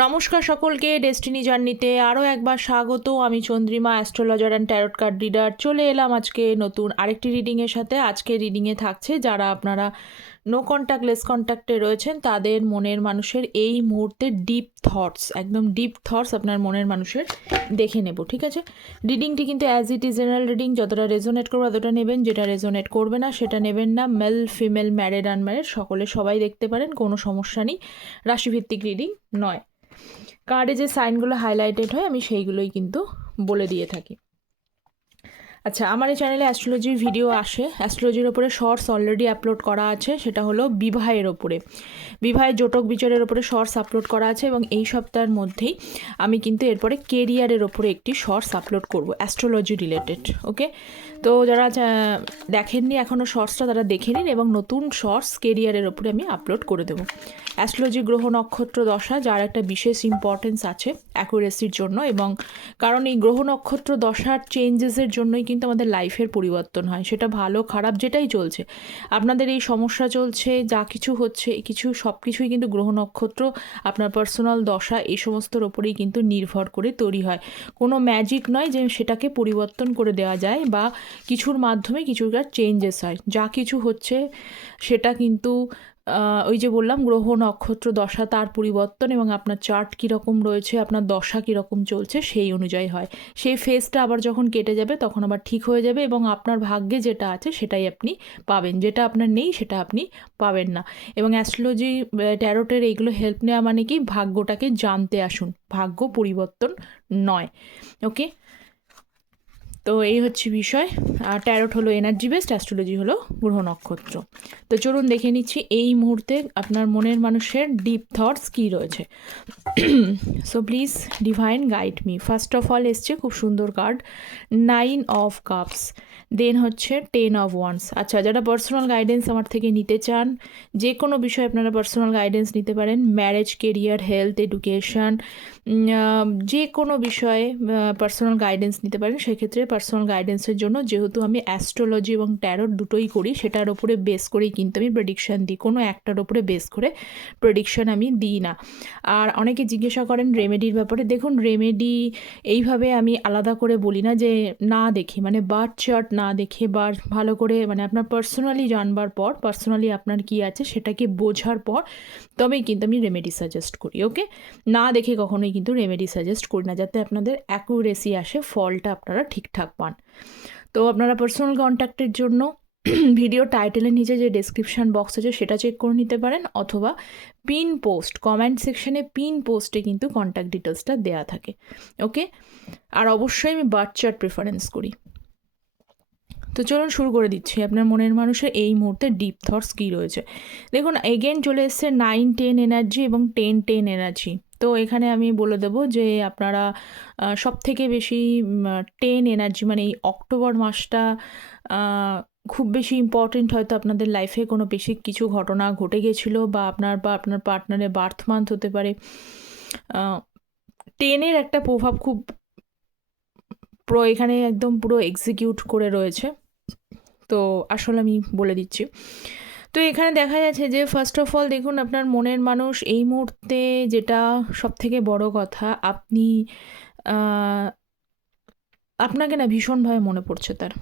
নমস্কার সকলকে ডেস্টিনি জার্নিতে আরও একবার স্বাগত। আমি Chandrima astrologer and tarot card reader চলে এলাম আজকে নতুন আরেকটি রিডিংয়ের সাথে। আজকে রিডিংয়ে থাকছে যারা আপনারা নো কন্ট্যাক্ট লেস কন্ট্যাক্টে রয়েছেন, তাদের মনের মানুষের এই মুহূর্তে ডিপ থটস একদম ডিপ থটস আপনার মনের মানুষের দেখে নেব, ঠিক আছে? রিডিংটি কিন্তু as it is general reading যতটা রেজোনেট করবে ততটা নেবেন, যেটা রেজোনেট করবে না সেটা নেবেন না। মেল ফিমেল ম্যারেড আনম্যারেড সকলে সবাই দেখতে পারেন, কোনো সমস্যা নেই। রাশিভিত্তিক রিডিং নয়। কার্ডে যে সাইনগুলো হাইলাইটেড হয়, আমি সেইগুলোই কিন্তু বলে দিয়ে থাকি। আচ্ছা আমার এই চ্যানেলে অ্যাস্ট্রোলজির ভিডিও আসে। অ্যাস্ট্রোলজির ওপরে শর্টস অলরেডি আপলোড করা আছে, সেটা হলো বিবাহের ওপরে। বিবাহের জোটক বিচারের ওপরে শর্টস আপলোড করা আছে এবং এই সপ্তাহের মধ্যেই আমি কিন্তু এরপরে কেরিয়ারের ওপরে একটি শর্টস আপলোড করব অ্যাস্ট্রোলজি রিলেটেড ওকে তো যারা দেখেননি এখনও শর্টসটা তারা দেখে নিন এবং নতুন শর্টস কেরিয়ারের ওপরে আমি আপলোড করে দেবো। অ্যাস্ট্রোলজি গ্রহ, নক্ষত্র, দশা, যার একটা বিশেষ ইম্পর্টেন্স আছে অ্যাকুরেসির জন্য এবং কারণ এই গ্রহ, নক্ষত্র, দশার চেঞ্জেসের জন্যই কিন্তু আমাদের লাইফের পরিবর্তন হয়, সেটা ভালো, খারাপ যেটাই চলছে। আপনাদের এই সমস্যা চলছে, যা কিছু হচ্ছে কিছু, সব কিছুই কিন্তু গ্রহ, নক্ষত্র, আপনার পার্সোনাল দশা, এই সমস্তর ওপরেই কিন্তু নির্ভর করে তৈরি হয়। কোনো ম্যাজিক নয় যে সেটাকে পরিবর্তন করে দেওয়া যায় বা কিছুর মাধ্যমে কিছুটা চেঞ্জেস হয়। যা কিছু হচ্ছে সেটা কিন্তু ওই যে বললাম গ্রহ, নক্ষত্র, দশা, তার পরিবর্তন এবং আপনার চার্ট কীরকম রয়েছে, আপনার দশা কীরকম চলছে সেই অনুযায়ী হয়। সেই ফেজটা আবার যখন কেটে যাবে তখন আবার ঠিক হয়ে যাবে এবং আপনার ভাগ্যে যেটা আছে সেটাই আপনি পাবেন। যেটা আপনার নেই সেটা আপনি পাবেন না। এবং অ্যাস্ট্রোলজি ট্যারোটের এইগুলো হেল্প নেওয়া মানে কি? ভাগ্যটাকে জানতে আসুন। ভাগ্য পরিবর্তন নয়। ওকে তো এই হচ্ছে বিষয়। আর ট্যারোট হলো এনার্জি বেসড অ্যাস্ট্রোলজি হলো গ্রহ নক্ষত্র। তো চলুন দেখে নিচ্ছি এই মুহূর্তে আপনার মনের মানুষের ডিপ থটস কী রয়েছে। So please divine guide me first of all এসছে খুব সুন্দর card nine of cups then হচ্ছে টেন অফ ওয়ান্স আচ্ছা যারা পার্সোনাল গাইডেন্স আমার থেকে নিতে চান, যে কোনো বিষয়ে আপনারা পার্সোনাল গাইডেন্স নিতে পারেন। ম্যারেজ কেরিয়ার হেলথ এডুকেশন যে কোনো বিষয়ে পার্সোনাল গাইডেন্স নিতে পারেন, সেক্ষেত্রে পার্সোনাল গাইডেন্সের জন্য যেহেতু আমি অ্যাস্ট্রোলজি এবং ট্যারোট দুটোই করি, সেটার ওপরে বেস করেই কিন্তু আমি প্রেডিকশান দিই। কোনো একটার ওপরে বেস করে প্রেডিকশান আমি দিই না। আর অনেকে জিজ্ঞাসা করেন রেমেডির ব্যাপারে। দেখুন রেমেডি এইভাবে আমি আলাদা করে বলি না যে না দেখি মানে বার্থ চার্ট না দেখে বা ভালো করে মানে আপনার পার্সোনালি জানবার পর পার্সোনালি আপনার কি আছে সেটাকে বোঝার পর তবেই কিন্তু আমি রেমেডি সাজেস্ট করি ওকে না দেখে কখনোই কিন্তু রেমেডি সাজেস্ট করি না, যাতে আপনাদের অ্যাকুরেসি আসে, ফলটা আপনারা ঠিকঠাক পান তো আপনারা পার্সোনাল কন্ট্যাক্টের জন্য ভিডিও টাইটেলের নিচে যে ডেসক্রিপশান বক্স আছে, সেটা চেক করে নিতে পারেন অথবা পিন পোস্ট কমেন্ট সেকশানে পিন পোস্টে কিন্তু কন্ট্যাক্ট ডিটেলসটা দেওয়া থাকে। ওকে আর অবশ্যই আমি বার্থ চার্ট প্রেফারেন্স করি। তো চলুন শুরু করে দিচ্ছি। আপনার মনের মানুষের এই মুহূর্তে ডিপ থটস কী রয়েছে? দেখুন এগেন চলে এসছে নাইন টেন এনার্জি এবং টেন টেন এনার্জি তো এখানে আমি বলে দেবো যে আপনারা সব থেকে বেশি টেন এনার্জি মানে এই অক্টোবর মাসটা খুব বেশি ইম্পর্টেন্ট হয়তো আপনাদের লাইফে কোনো বেশি কিছু ঘটনা ঘটে গেছিল বা আপনার বা আপনার পার্টনারের বার্থ মান্থ হতে পারে। টেনের একটা প্রভাব খুব পুরো এখানে একদম পুরো এক্সিকিউট করে রয়েছে। তো আসলে আমি বলে দিচ্ছি। তো এখানে দেখা যাচ্ছে যে ফার্স্ট অফ অল দেখুন, আপনার মনের মানুষ এই মুহূর্তে যেটা সব থেকে বড় কথা, আপনি আপনাকে না ভীষণভাবে মনে পড়ছে তার।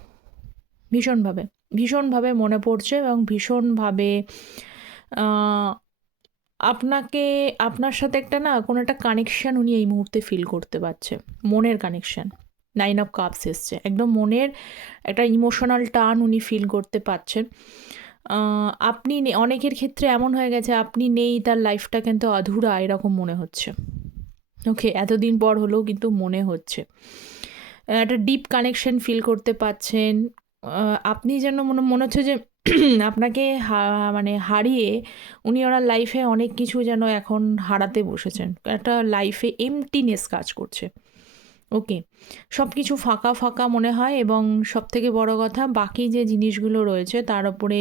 ভীষণভাবে ভীষণভাবে মনে পড়ছে এবং ভীষণভাবে আপনাকে, আপনার সাথে একটা না কোনো একটা কানেকশান উনি এই মুহূর্তে ফিল করতে পারছে। মনের কানেকশান নাইন অফ কাপস এসছে। একদম মনের একটা ইমোশনাল টান উনি ফিল করতে পারছেন। আপনি নে- অনেকের ক্ষেত্রে এমন হয়ে গেছে আপনি নেই তার লাইফটা কিন্তু অধুরা এরকম মনে হচ্ছে। ওকে এতদিন পর হলেও কিন্তু মনে হচ্ছে। একটা ডিপ কানেকশন ফিল করতে পারছেন আহ, আপনি যেন মনে মনে হচ্ছে যে আপনাকে মানে হারিয়ে উনি ওনার লাইফে অনেক কিছু যেন এখন হারাতে বসেছেন। একটা লাইফে এমটিনেস কাজ করছে। ওকে সব কিছু ফাঁকা ফাঁকা মনে হয় এবং সব থেকে বড় কথা বাকি যে জিনিসগুলো রয়েছে তার উপরে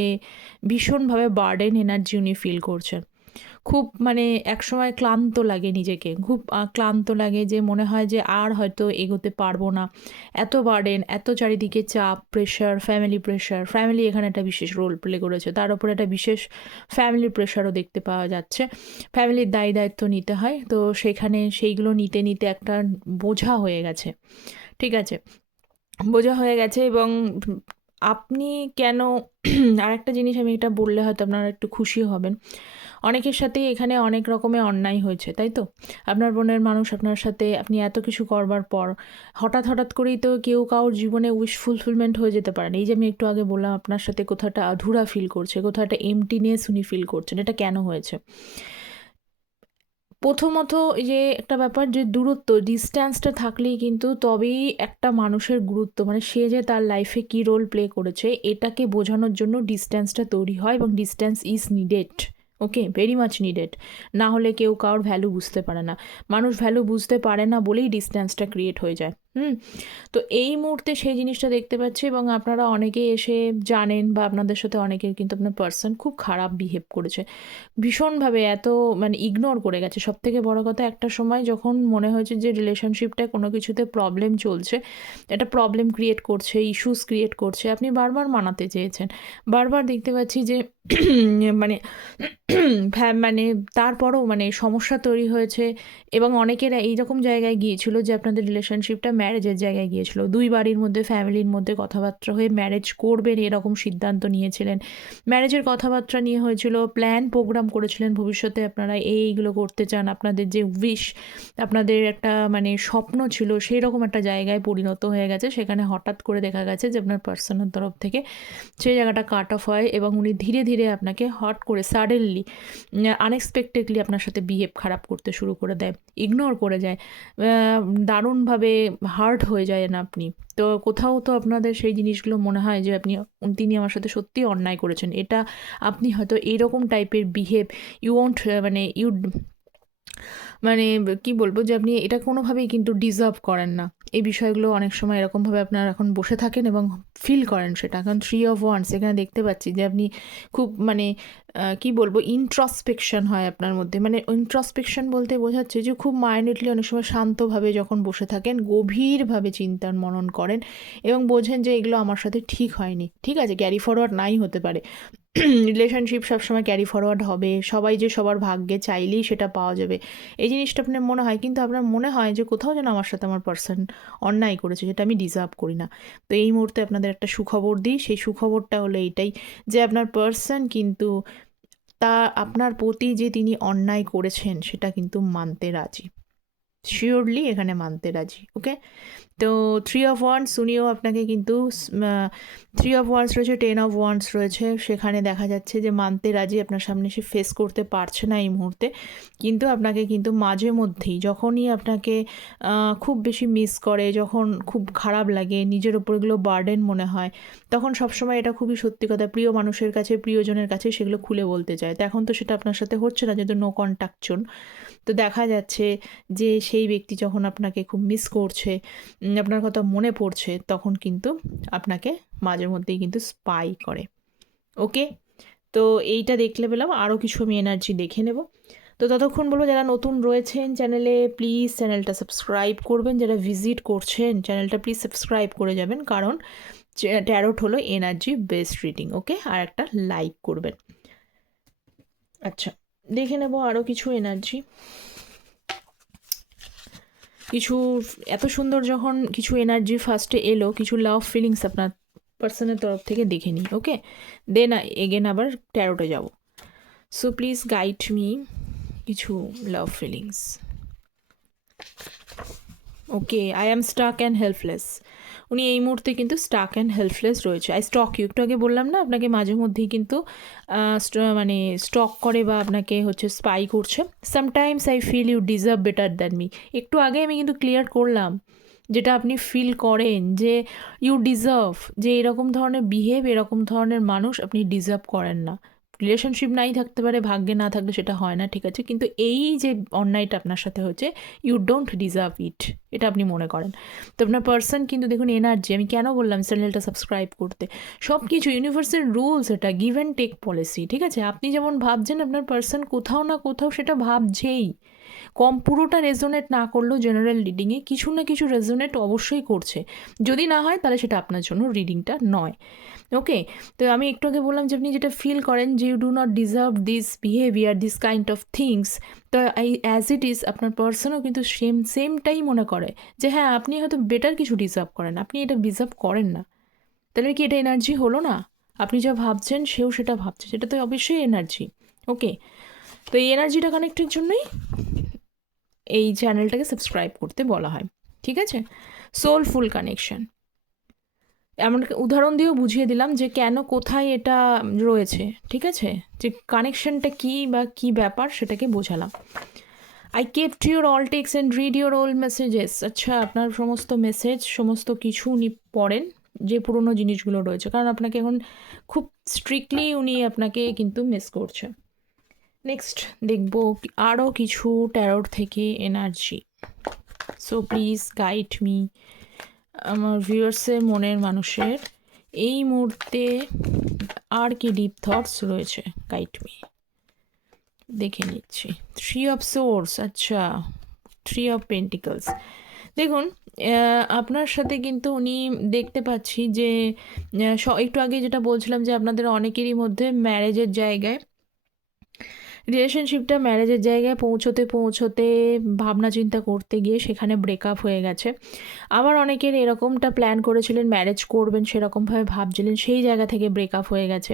ভীষণভাবে বার্ডেন এনার্জি উনি ফিল করছেন। খুব মানে একসময় ক্লান্ত লাগে নিজেকে। খুব ক্লান্ত লাগে যে মনে হয় যে আর হয়তো এগোতে পারব না। এত বার্ডেন এত চারিদিকে চাপ প্রেশার ফ্যামিলি প্রেশার ফ্যামিলি এখানে একটা বিশেষ রোল প্লে করেছে। তার উপরে একটা বিশেষ ফ্যামিলি প্রেশারও দেখতে পাওয়া যাচ্ছে। ফ্যামিলির দায়ী দায়িত্ব নিতে হয়। তো সেখানে সেইগুলো নিতে নিতে একটা বোঝা হয়ে গেছে। ঠিক আছে? বোঝা হয়ে গেছে এবং আপনি কেন, আরেকটা জিনিস আমি এটা বললে হয়তো আপনারা একটু খুশি হবেন। অনেকের সাথেই এখানে অনেক রকমের অন্যায় হয়েছে, তাই তো? আপনার বোনের মানুষ আপনার সাথে আপনি এত কিছু করবার পর হঠাৎ হঠাৎ করেই তো কেউ কারোর জীবনে উইশ ফুলফিলমেন্ট হয়ে যেতে পারেন এই যে আমি একটু আগে বললাম আপনার সাথে কোথাও একটা আধুরা ফিল করছে কোথাও একটা এমটিনেস উনি ফিল করছেন, এটা কেন হয়েছে? প্রথমত যে একটা ব্যাপার যে দূরত্ব ডিস্ট্যান্সটা থাকলেই কিন্তু তবেই একটা মানুষের গুরুত্ব মানে সে যে তার লাইফে কী রোল প্লে করেছে, এটাকে বোঝানোর জন্য ডিস্ট্যান্সটা তৈরি হয় এবং distance is needed okay very much needed না হলে কেউ কারোর ভ্যালু বুঝতে পারে না। মানুষ ভ্যালু বুঝতে পারে না বলেই ডিস্ট্যান্সটা ক্রিয়েট হয়ে যায়। হুম, তো এই মুহূর্তে সেই জিনিসটা দেখতে পাচ্ছি এবং আপনারা অনেকে এসে জানেন বা আপনাদের সাথে অনেকের কিন্তু আপনার পার্সন খুব খারাপ বিহেভ করেছে। ভীষণভাবে এত মানে ইগনোর করে গেছে। সব থেকে বড় কথা, একটা সময় যখন মনে হয়েছে যে রিলেশনশিপটায় কোনো কিছুতে প্রবলেম চলছে, একটা প্রবলেম ক্রিয়েট করছে ইস্যুস ক্রিয়েট করছে, আপনি বারবার মানাতে চেয়েছেন। বারবার দেখতে পাচ্ছি যে মানে ভ্যা- মানে তারপরও মানে সমস্যা তৈরি হয়েছে এবং অনেকেরা এইরকম জায়গায় গিয়েছিল যে আপনাদের রিলেশনশিপটা ম্যারেজের জায়গায় গিয়েছিল। দুই বাড়ির মধ্যে ফ্যামিলির মধ্যে কথাবার্তা হয়ে ম্যারেজ করবেন এরকম সিদ্ধান্ত নিয়েছিলেন। ম্যারেজের কথাবার্তা নিয়ে হয়েছিল প্ল্যান প্রোগ্রাম করেছিলেন ভবিষ্যতে আপনারা, এইগুলো করতে চান, আপনাদের যে উইশ আপনাদের একটা মানে স্বপ্ন ছিল সেই রকম একটা জায়গায় পরিণত হয়ে গেছে। সেখানে হঠাৎ করে দেখা গেছে যে আপনার পার্সনের তরফ থেকে সেই জায়গাটা কাট অফ হয় এবং উনি ধীরে ধীরে আপনাকে হট করে সাডেনলি আনএক্সপেক্টেডলি আপনার সাথে বিহেভ খারাপ করতে শুরু করে দেয় ইগনোর করে যায়। দারুণভাবে হার্ট হয়ে যায় না আপনি। তো কোথাও তো আপনাদের সেই জিনিসগুলো মনে হয় যে আপনি, তিনি আমার সাথে সত্যি অন্যায় করেছেন। এটা আপনি হয়তো এইরকম টাইপের বিহেভ ইউ ওন্ট মানে ইউ মানে কি বলব যে আপনি এটা কোনোভাবেই কিন্তু ডিজার্ভ করেন না। এই বিষয়গুলো অনেক সময় এরকমভাবে আপনারা এখন বসে থাকেন এবং ফিল করেন সেটা। কারণ থ্রি অফ ওয়ান্স এখানে দেখতে পাচ্ছি যে আপনি খুব মানে কি বলব ইন্ট্রসপেকশন হয় আপনার মধ্যে। মানে ইন্ট্রসপেকশন বলতে বোঝাচ্ছে যে খুব মাইন্ডলি অনেক সময় শান্তভাবে যখন বসে থাকেন, গভীরভাবে চিন্তার মনন করেন এবং বোঝেন যে এগুলো আমার সাথে ঠিক হয়নি। ঠিক আছে ক্যারি ফরওয়ার্ড নাই হতে পারে। রিলেশনশিপ সবসময় ক্যারি ফরওয়ার্ড হবে। সবাই যে সবার ভাগ্যে চাইলেই সেটা পাওয়া যাবে। এই জিনিসটা আপনার মনে হয়, কিন্তু আপনার মনে হয় যে কোথাও যেন আমার সাথে আমার পার্সন অন্যায় করেছে যেটা আমি ডিজার্ভ করি না। তো এই মুহূর্তে আপনাদের একটা সুখবর দিই, সেই সুখবরটা হলো এইটাই যে আপনার পার্সন কিন্তু তা, আপনার প্রতি যে তিনি অন্যায় করেছেন, সেটা কিন্তু মানতে রাজি। শিওরলি এখানে মানতে রাজি ওকে তো থ্রি অফ ওয়ান্স উনিও আপনাকে কিন্তু থ্রি অফ ওয়ান্স রয়েছে টেন অফ ওয়ান্স রয়েছে, সেখানে দেখা যাচ্ছে যে মানতে রাজি, আপনার সামনে সে ফেস করতে পারছে না এই মুহূর্তে, কিন্তু আপনাকে কিন্তু মাঝে মধ্যেই, যখনই আপনাকে খুব বেশি মিস করে, যখন খুব খারাপ লাগে, নিজের ওপর এগুলো বার্ডেন মনে হয়, তখন সবসময় এটা খুবই সত্যি কথা, প্রিয় মানুষের কাছে, প্রিয়জনের কাছে সেগুলো খুলে বলতে চায়। তো এখন তো সেটা আপনার সাথে হচ্ছে না, যেহেতু নো কন্ট্যাক্ট জোন তো দেখা যাচ্ছে যে সেই ব্যক্তি যখন আপনাকে খুব মিস করছে আপনার কথা মনে পড়ছে, তখন কিন্তু আপনাকে মাঝে মধ্যেই কিন্তু স্পাই করে। ওকে তো এইটা দেখলে পেলাম আরও কিছু আমি এনার্জি দেখে নেব। তো ততক্ষণ বলব, যারা নতুন রয়েছেন চ্যানেলে প্লিজ চ্যানেলটা সাবস্ক্রাইব করবেন। যারা ভিজিট করছেন চ্যানেলটা প্লিজ সাবস্ক্রাইব করে যাবেন। কারণ ট্যারোট হলো এনার্জি বেস্ট রিডিং ওকে আর একটা লাইক করবেন। আচ্ছা। দেখে নেব আরও কিছু এনার্জি কিছু এত সুন্দর যখন কিছু এনার্জি ফার্স্টে এলো, কিছু লাভ ফিলিংস আপনার পার্সনের তরফ থেকে দেখে নিই ওকে দেন এগেন আবার ট্যারোটে যাব। সো প্লিজ গাইড মি কিছু love feelings okay I am stuck and helpless উনি এই মুহূর্তে কিন্তু স্টাক অ্যান্ড হেল্পলেস রয়েছে। আই স্টক ইউ একটু আগে বললাম না, আপনাকে মাঝে মধ্যেই কিন্তু মানে স্টক করে বা আপনাকে হচ্ছে স্পাই করছে। Sometimes I feel you deserve better than me একটু আগে আমি কিন্তু ক্লিয়ার করলাম, যেটা আপনি ফিল করেন যে ইউ ডিজার্ভ যে এরকম ধরনের বিহেভ এরকম ধরনের মানুষ আপনি ডিজার্ভ করেন না। রিলেশনশিপ নাই থাকতে পারে, ভাগ্যে না থাকলে সেটা হয় না, ঠিক আছে? কিন্তু এই যে অন্যায়টা আপনার সাথে হচ্ছে ইউ ডোন্ট ডিজার্ভ ইট এটা আপনি মনে করেন। তো আপনার পার্সন কিন্তু দেখুন এনার্জি আমি কেন বললাম চ্যানেলটা সাবস্ক্রাইব করতে? সব কিছু ইউনিভার্সের রুলস এটা গিভ অ্যান্ড টেক পলিসি ঠিক আছে? আপনি যেমন ভাবছেন আপনার পার্সন কোথাও না কোথাও সেটা ভাবছেই। কম পুরোটা রেজোনেট না করলেও জেনারেল রিডিংয়ে কিছু না কিছু রেজোনেট অবশ্যই করছে। যদি না হয়, তাহলে সেটা আপনার জন্য রিডিংটা নয়। ওকে তো আমি একটু আগে বললাম যে আপনি যেটা ফিল করেন যে you do not deserve this behaviour this kind of things তো এই অ্যাজ ইট ইজ আপনার পার্সনও কিন্তু সেম সেমটাই মনে করে যে হ্যাঁ আপনি হয়তো বেটার কিছু ডিজার্ভ করেন, আপনি এটা ডিজার্ভ করেন না। তাহলে কি এটা এনার্জি হলো না? আপনি যা ভাবছেন, সেও সেটা ভাবছে। সেটা তো অবশ্যই এনার্জি ওকে তো এই এনার্জিটা কানেক্টের জন্যই এই চ্যানেলটাকে সাবস্ক্রাইব করতে বলা হয়, ঠিক আছে? সোলফুল কানেকশন এমন উদাহরণ দিয়েও বুঝিয়ে দিলাম যে কেন কোথায় এটা রয়েছে, ঠিক আছে? যে কানেকশনটা কী বা কী ব্যাপার সেটাকে বোঝালাম। I kept your all texts and read your old messages আচ্ছা আপনার সমস্ত মেসেজ সমস্ত কিছু উনি পড়েন, যে পুরনো জিনিসগুলো রয়েছে। কারণ আপনাকে এখন খুব স্ট্রিক্টলি উনি আপনাকে কিন্তু মিস করছে। নেক্সট দেখব আরও কিছু ট্যারোট থেকে energy so please guide me আমার ভিউয়ার্সের মনের মানুষের, এই মুহূর্তে আর কি ডিপ থটস রয়েছে? গাইড মি দেখে নিচ্ছি। থ্রি অফ সোর্স আচ্ছা। থ্রি অফ পেন্টিকলস দেখুন আপনার সাথে কিন্তু উনি দেখতে পাচ্ছি যে একটু আগে যেটা বলছিলাম যে, আপনাদের অনেকেরই মধ্যে ম্যারেজের জায়গায় রিলেশনশিপটা ম্যারেজের জায়গায় পৌঁছতে পৌঁছতে ভাবনা চিন্তা করতে গিয়ে সেখানে ব্রেকআপ হয়ে গেছে। আবার অনেকের এরকমটা প্ল্যান করেছিলেন ম্যারেজ করবেন সেরকমভাবে ভাবছিলেন, সেই জায়গা থেকে ব্রেকআপ হয়ে গেছে।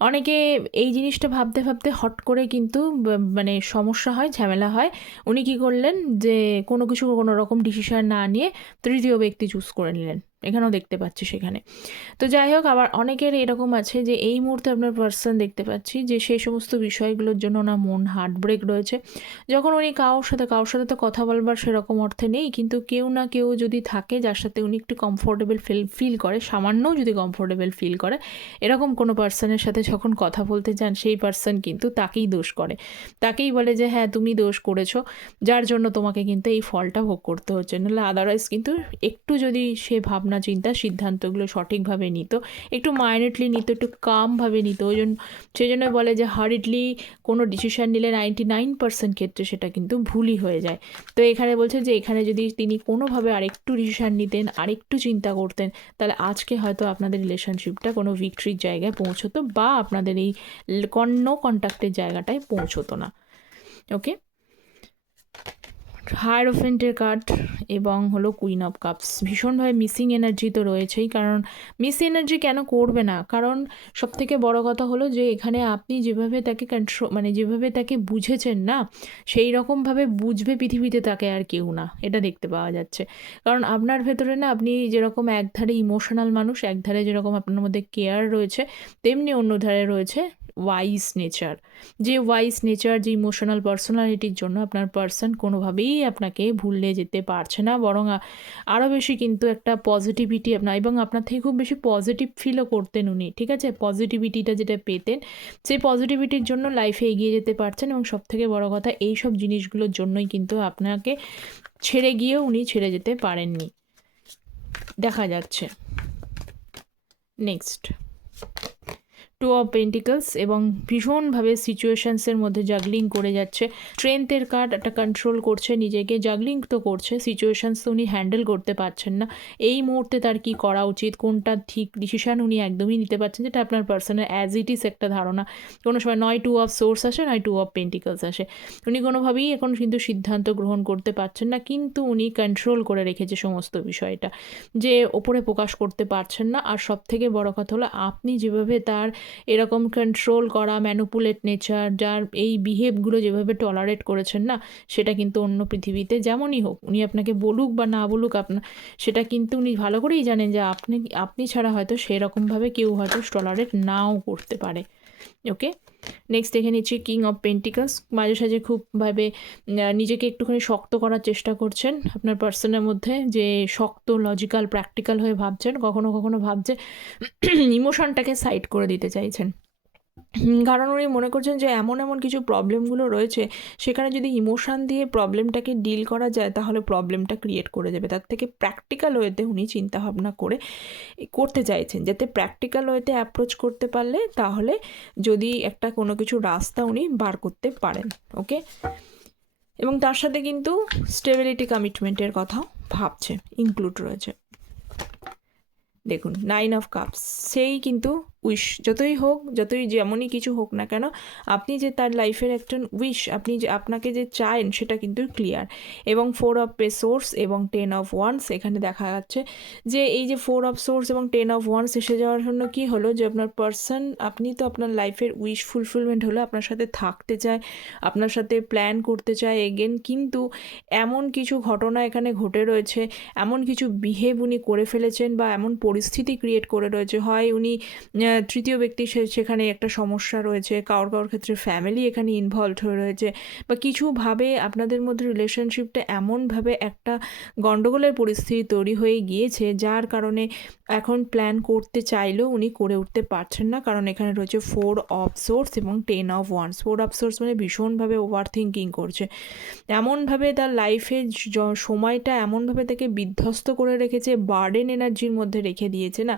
অনেকে এই জিনিসটা ভাবতে ভাবতে হট করে কিন্তু মানে সমস্যা হয়, ঝামেলা হয়। উনি কি করলেন যে কোনো কিছু কোনো রকম ডিসিশন না নিয়ে তৃতীয় ব্যক্তি চুজ করে নিলেন। এখানেও দেখতে পাচ্ছি সেখানে। তো যাই হোক, আবার অনেকের এরকম আছে যে এই মুহূর্তে আপনার পার্সন দেখতে পাচ্ছি যে সেই সমস্ত বিষয়গুলোর জন্য ওনার মন হার্ট ব্রেক রয়েছে। যখন উনি কারোর সাথে কারোর সাথে তো কথা বলবার সেরকম অর্থে নেই, কিন্তু কেউ না কেউ যদি থাকে যার সাথে উনি একটু কমফোর্টেবল ফিল ফিল করে, সামান্যও যদি কমফোর্টেবল ফিল করে, এরকম কোনো পার্সনের সাথে যখন কথা বলতে চান, সেই পার্সন কিন্তু তাকেই দোষ করে। তাকেই বলে যে হ্যাঁ তুমি দোষ করেছ, যার জন্য তোমাকে কিন্তু এই ফলটা ভোগ করতে হচ্ছে। নাহলে আদারওয়াইজ কিন্তু একটু যদি সে ভাবনা চিন্তা, সিদ্ধান্তগুলো সঠিকভাবে নিত। একটু মাইনেটলি নিত, একটু কামভাবে নিত। ওই জন্য, সেই জন্য বলে যে হারিডলি কোনো ডিসিশন নিলে নাইনটি নাইন পার্সেন্ট ক্ষেত্রে সেটা কিন্তু ভুলই হয়ে যায়। তো এখানে বলছে যে এখানে যদি তিনি কোনোভাবে আরেকটু ডিসিশন নিতেন, আরেকটু চিন্তা করতেন, তাহলে আজকে হয়তো আপনাদের রিলেশনশিপটা কোনো ভিক্টরির জায়গায় পৌঁছতো বা আপনাদের এই কন্ন কন্ট্যাক্টের জায়গাটায় পৌঁছতো না। ওকে হায়ারোফেন্টের কার্ড এবং হলো কুইন অফ কাপস। ভীষণভাবে মিসিং এনার্জি তো রয়েছেই, কারণ মিস এনার্জি কেন করবে না? কারণ সবথেকে বড় কথা হলো যে, এখানে আপনি যেভাবে তাকে কন্ট্রো মানে যেভাবে তাকে বুঝেছেন না, সেই রকমভাবে বুঝবে পৃথিবীতে তাকে আর কেউ না। এটা দেখতে পাওয়া যাচ্ছে। কারণ আপনার ভেতরে না, আপনি যেরকম একধারে ইমোশনাল মানুষ, একধারে যেরকম আপনার মধ্যে কেয়ার রয়েছে, তেমনি অন্য ধারে রয়েছে ওয়াইস নেচার যে ওয়াইস নেচার যে ইমোশনাল পার্সোনালিটির জন্য আপনার পার্সন কোনোভাবেই আপনাকে ভুললে যেতে পারছে না। বরং আরও বেশি কিন্তু একটা পজিটিভিটি আপনার, এবং আপনার থেকে খুব বেশি পজিটিভ ফিলও করতেন উনি, ঠিক আছে? পজিটিভিটিটা যেটা পেতেন, সেই পজিটিভিটির জন্য লাইফে এগিয়ে যেতে পারছেন এবং সব থেকে বড় কথা এই সব জিনিসগুলোর জন্যই কিন্তু আপনাকে ছেড়ে গিয়েও উনি ছেড়ে যেতে পারেননি। দেখা যাচ্ছে। নেক্সট টু অফ পেন্টিকলস এবং ভীষণভাবে সিচুয়েশনসের মধ্যে জাগলিং করে যাচ্ছে। স্ট্রেংথের কার্ড একটা কন্ট্রোল করছে নিজেকে জাগলিং তো করছে সিচুয়েশনস তো উনি হ্যান্ডেল করতে পারছেন না। এই মুহূর্তে তার কি করা উচিত? কোনটা ঠিক ডিসিশন উনি একদমই নিতে পারছেন যেটা আপনার পার্সোনাল অ্যাজ ইট ইস একটা ধারণা। কোনো সময় নয় টু অফ সোর্স আসে, নয় টু অফ পেন্টিকলস আসে। উনি কোনোভাবেই এখন কিন্তু সিদ্ধান্ত গ্রহণ করতে পারছেন না, কিন্তু উনি কন্ট্রোল করে রেখেছে সমস্ত বিষয়টা। যে ওপরে প্রকাশ করতে পারছেন না। আর সব থেকে বড় কথা হলো, আপনি যেভাবে তার এরকম কন্ট্রোল করা ম্যানুপুলেট নেচার যার এই বিহেভগুলো যেভাবে টলারেট করেছেন না, সেটা কিন্তু অন্য পৃথিবীতে যেমনই হোক, উনি আপনাকে বলুক বা না বলুক আপনার সেটা কিন্তু উনি ভালো করেই জানেন যে আপনি আপনি ছাড়া হয়তো সেরকমভাবে কেউ হয়তো টলারেট নাও করতে পারে। ওকে নেক্সট দেখে নিচ্ছি কিং অফ পেন্টিকাস মাঝে সাঝে খুবভাবে নিজেকে একটুখানি শক্ত করার চেষ্টা করছেন আপনার পার্সনের মধ্যে, যে শক্ত লজিক্যাল প্র্যাকটিক্যাল হয়ে ভাবছেন, কখনো কখনো ভাবছে ইমোশনটাকে সাইড করে দিতে চাইছেন। কারণ উনি মনে করছেন যে এমন এমন কিছু প্রবলেমগুলো রয়েছে, সেখানে যদি ইমোশান দিয়ে প্রবলেমটাকে ডিল করা যায়, তাহলে প্রবলেমটা ক্রিয়েট করে যাবে তার থেকে প্র্যাকটিক্যাল ওয়েতে উনি চিন্তাভাবনা করে করতে চাইছেন। যাতে প্র্যাকটিক্যাল ওয়েতে অ্যাপ্রোচ করতে পারলে, তাহলে যদি একটা কোনো কিছু রাস্তা উনি বার করতে পারেন ওকে এবং তার সাথে কিন্তু স্টেবিলিটি কমিটমেন্টের কথাও ভাবছে ইনক্লুড রয়েছে। দেখুন নাইন অফ কাপস সেই কিন্তু উইশ, যতই হোক, যতই যেমনই কিছু হোক না কেন, আপনি যে তার লাইফের একটা উইশ, আপনি যে আপনাকে যে চান সেটা কিন্তু ক্লিয়ার। এবং ফোর অফ পে সোর্স এবং টেন অফ ওয়ান্স, এখানে দেখা যাচ্ছে যে এই যে ফোর অফ সোর্স এবং টেন অফ ওয়ান্স এসে যাওয়ার জন্য কি হলো যে আপনার পার্সন, আপনি তো আপনার লাইফের উইশ ফুলফিলমেন্ট হলো আপনার সাথে থাকতে চায়, আপনার সাথে প্ল্যান করতে চায়। এগেন কিন্তু এমন কিছু ঘটনা এখানে ঘটে রয়েছে, এমন কিছু বিহেভ উনি করে ফেলেছেন বা এমন পরিস্থিতি ক্রিয়েট করে রয়েছে। হয় উনি তৃতীয় ব্যক্তি সেখানে একটা সমস্যা রয়েছে কারোর কারোর ক্ষেত্রে ফ্যামিলি এখানে ইনভলভ হয়ে রয়েছে, বা কিছুভাবে আপনাদের মধ্যে রিলেশনশিপটা এমনভাবে একটা গণ্ডগোলের পরিস্থিতি তৈরি হয়ে গিয়েছে, যার কারণে এখন প্ল্যান করতে চাইলেও উনি করে উঠতে পারছেন না। কারণ এখানে রয়েছে ফোর অফ সোর্স এবং ten of wands four of swords মানে ভীষণভাবে ওভার থিঙ্কিং করছে। এমনভাবে তার লাইফে সময়টা এমনভাবে তাকে বিধ্বস্ত করে রেখেছে বার্ডেন এনার্জির মধ্যে রেখে দিয়েছে না,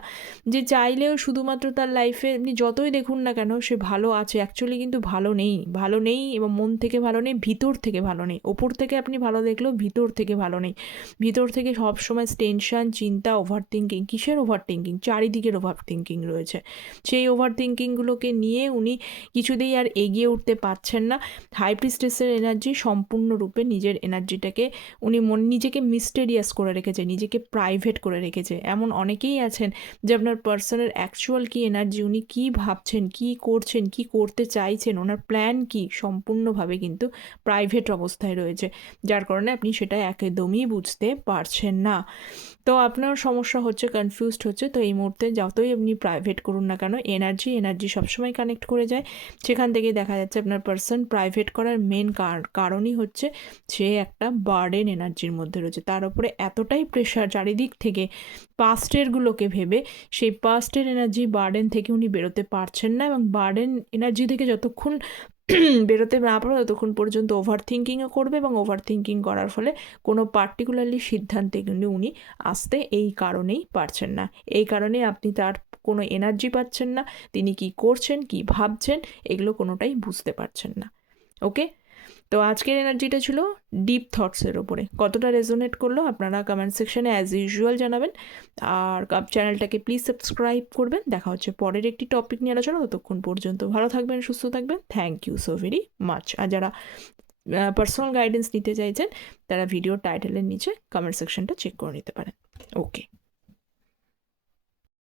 যে চাইলেও শুধুমাত্র তার লাইফে আপনি যতই দেখুন না কেন, সে ভালো আছে। অ্যাকচুয়ালি কিন্তু ভালো নেই। ভালো নেই এবং মন থেকে ভালো নেই, ভিতর থেকে ভালো নেই। ওপর থেকে আপনি ভালো দেখলেও ভিতর থেকে ভালো নেই। ভিতর থেকে সবসময় টেনশন চিন্তা ওভার থিঙ্কিং কিসের ওভার থিঙ্কিং চারিদিকের ওভার থিঙ্কিং রয়েছে। সেই ওভার থিঙ্কিংগুলোকে নিয়ে উনি কিছুতেই আর এগিয়ে উঠতে পারছেন না। হাই প্রিস্টেসের এনার্জি সম্পূর্ণরূপে নিজের এনার্জিটাকে উনি মন, নিজেকে মিস্টেরিয়াস করে রেখেছে, নিজেকে প্রাইভেট করে রেখেছে। এমন অনেকেই আছেন যে আপনার পার্সনের অ্যাকচুয়াল কি এনার্জি উনি কী ভাবছেন, কি করছেন, কি করতে চাইছেন, ওনার প্ল্যান কি সম্পূর্ণভাবে কিন্তু প্রাইভেট অবস্থায় রয়েছে। যার কারণে আপনি সেটা একদমই বুঝতে পারছেন না। তো আপনার সমস্যা হচ্ছে কনফিউজড হচ্ছে, তো এই মুহূর্তে যতই আপনি প্রাইভেট করুন না কেন এনার্জি এনার্জি সবসময় কানেক্ট করে যায়। সেখান থেকে দেখা যাচ্ছে আপনার পার্সন প্রাইভেট করার মেন কারণই হচ্ছে সে একটা বার্ডেন এনার্জির মধ্যে রয়েছে। তার উপরে এতটাই প্রেশার চারিদিক থেকে পাস্টেরগুলোকে ভেবে, সেই পাস্টের এনার্জি বার্ডেন থেকে উনি বেরোতে পারছেন না এবং বার্ডেন এনার্জি থেকে যতক্ষণ বেরোতে না পারো ততক্ষণ পর্যন্ত ওভার থিঙ্কিংও করবে এবং ওভার থিঙ্কিং করার ফলে কোনো পার্টিকুলারলি সিদ্ধান্তে কিন্তু উনি আসতে এই কারণেই পারছেন না। এই কারণে আপনি তার কোনো এনার্জি পাচ্ছেন না, তিনি কি করছেন, কি ভাবছেন, এগুলো কোনোটাই বুঝতে পারছেন না। ওকে তো আজকের এনার্জিটা ছিল ডিপ থটসের ওপরে কতটা রেজোনেট করল আপনারা কমেন্ট সেকশনে অ্যাজ ইউজুয়াল জানাবেন। আর কাপ চ্যানেলটাকে প্লিজ সাবস্ক্রাইব করবেন। দেখা হচ্ছে পরের একটি টপিক নিয়ে আলোচনা ততক্ষণ পর্যন্ত। ভালো থাকবেন, সুস্থ থাকবেন। Thank you so very much আর যারা পার্সোনাল গাইডেন্স নিতে চাইছেন, তারা ভিডিও টাইটেলের নিচে কমেন্ট সেকশনটা চেক করে নিতে পারেন। ওকে